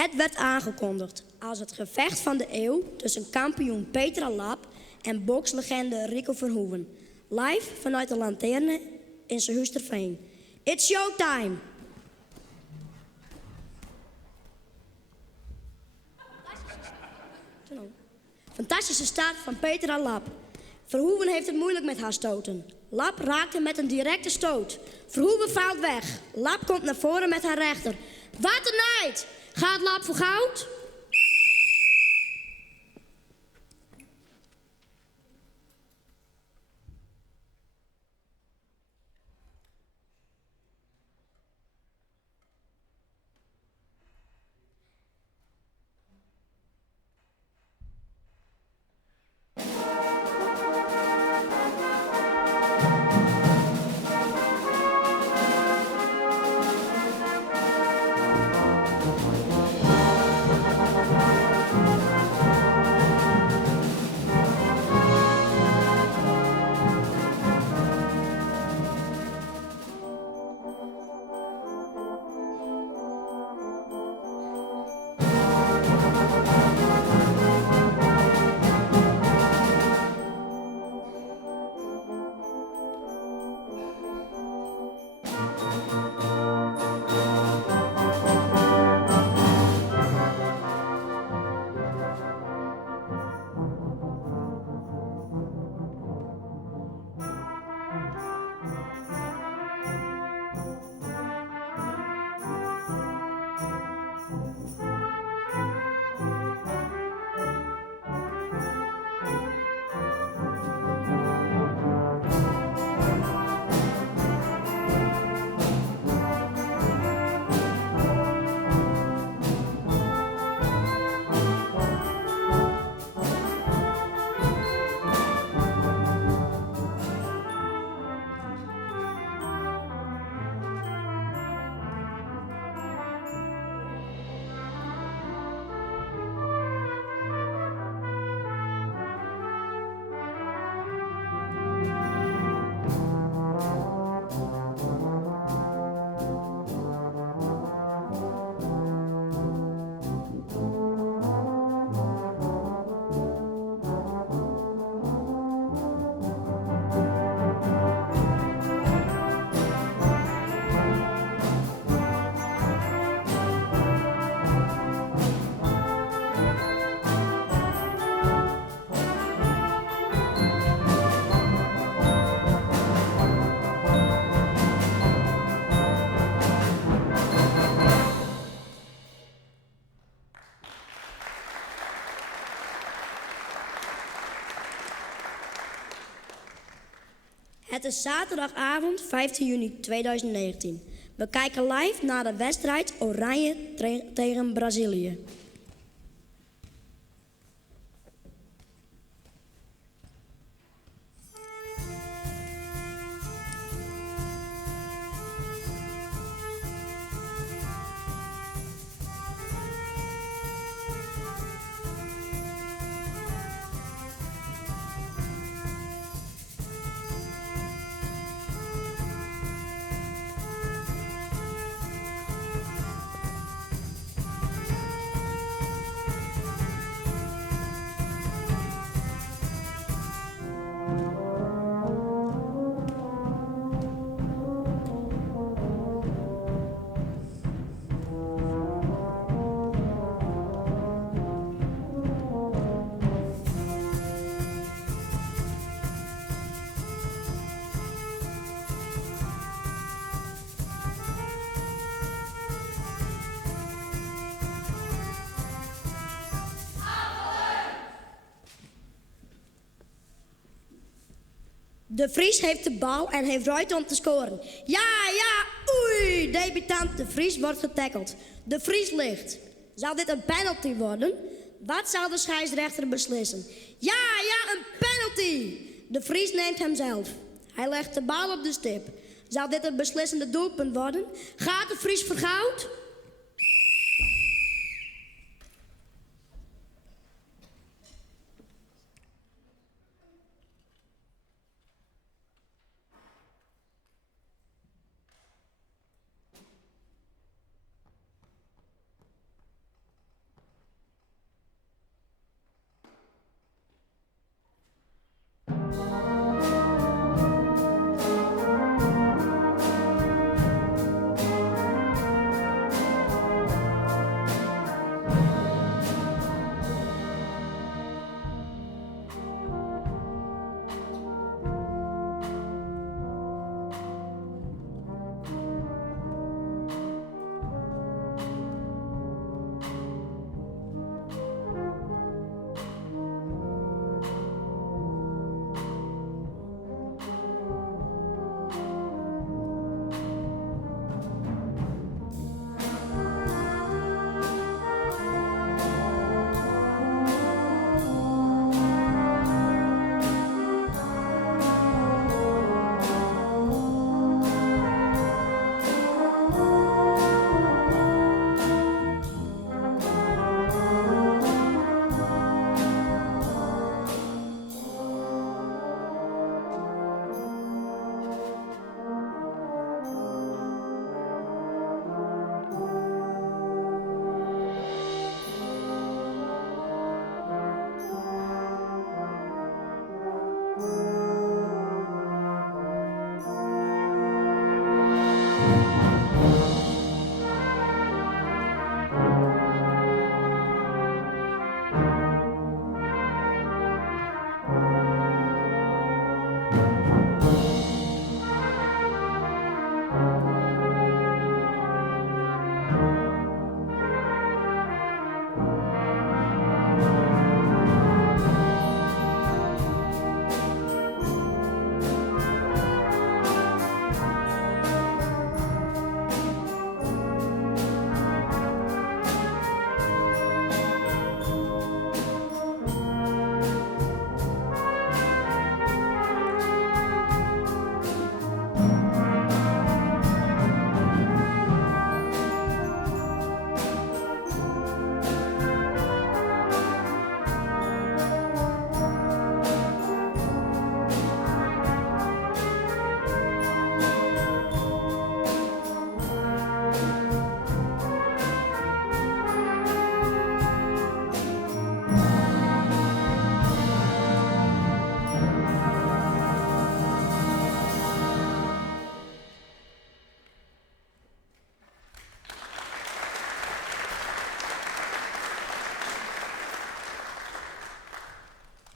Het werd aangekondigd als het gevecht van de eeuw tussen kampioen Petra Lap en bokslegende Rico Verhoeven. Live vanuit de Lanterne in Zehusterveen. It's showtime! Fantastische start van Petra Lap. Verhoeven heeft het moeilijk met haar stoten. Lap raakte met een directe stoot. Verhoeven valt weg. Lap komt naar voren met haar rechter. Wat een nijd! Gaat Lap voor goud? Het is zaterdagavond 15 juni 2019. We kijken live naar de wedstrijd Oranje tegen Brazilië. De Vries heeft de bal en heeft ruimte om te scoren. Ja, oei! Debutant De Vries wordt getackeld. De Vries ligt. Zal dit een penalty worden? Wat zal de scheidsrechter beslissen? Ja, een penalty! De Vries neemt hem zelf. Hij legt de bal op de stip. Zal dit een beslissende doelpunt worden? Gaat De Vries voor goud?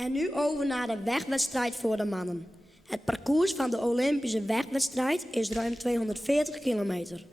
En nu over naar de wegwedstrijd voor de mannen. Het parcours van de Olympische wegwedstrijd is ruim 240 kilometer.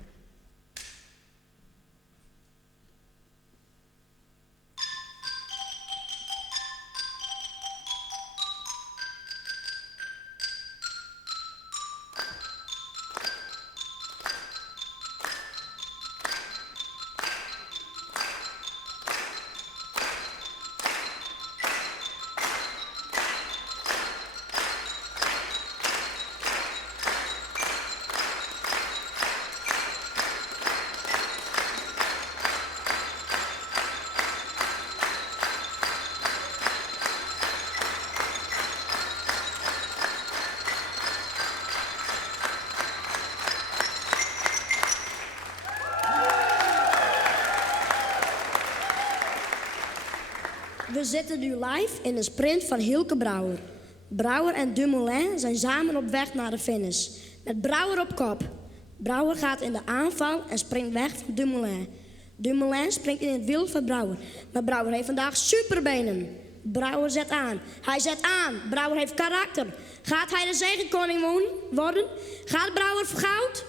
We zitten nu live in een sprint van Hielke Brouwer. Brouwer en Dumoulin zijn samen op weg naar de finish. Met Brouwer op kop. Brouwer gaat in de aanval en springt weg van Dumoulin. Dumoulin springt in het wiel van Brouwer. Maar Brouwer heeft vandaag superbenen. Brouwer zet aan. Hij zet aan. Brouwer heeft karakter. Gaat hij de zegenkoning worden? Gaat Brouwer voor goud?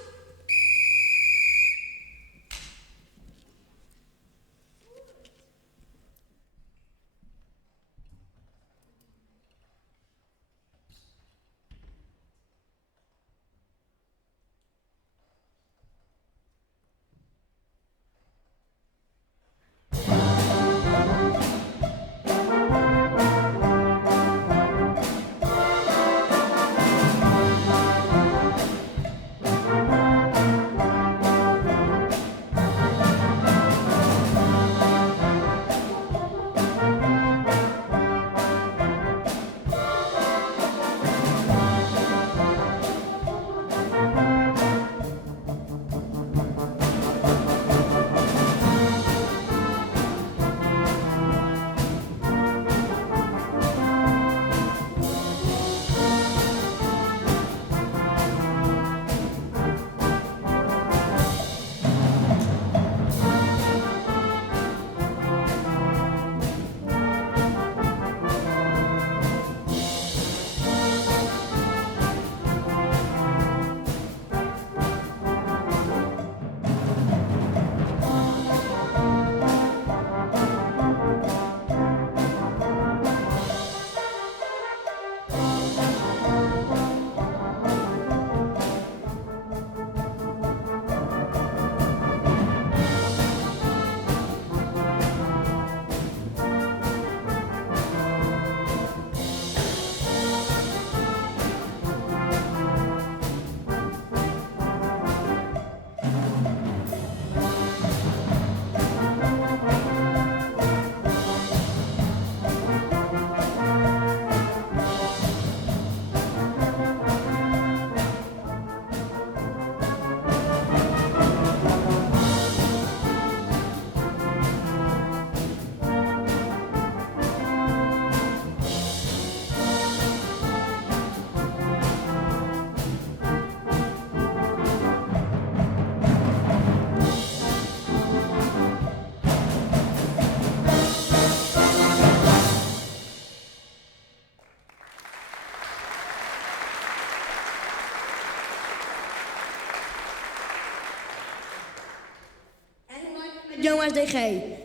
Jongens DG,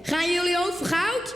gaan jullie ook voor goud?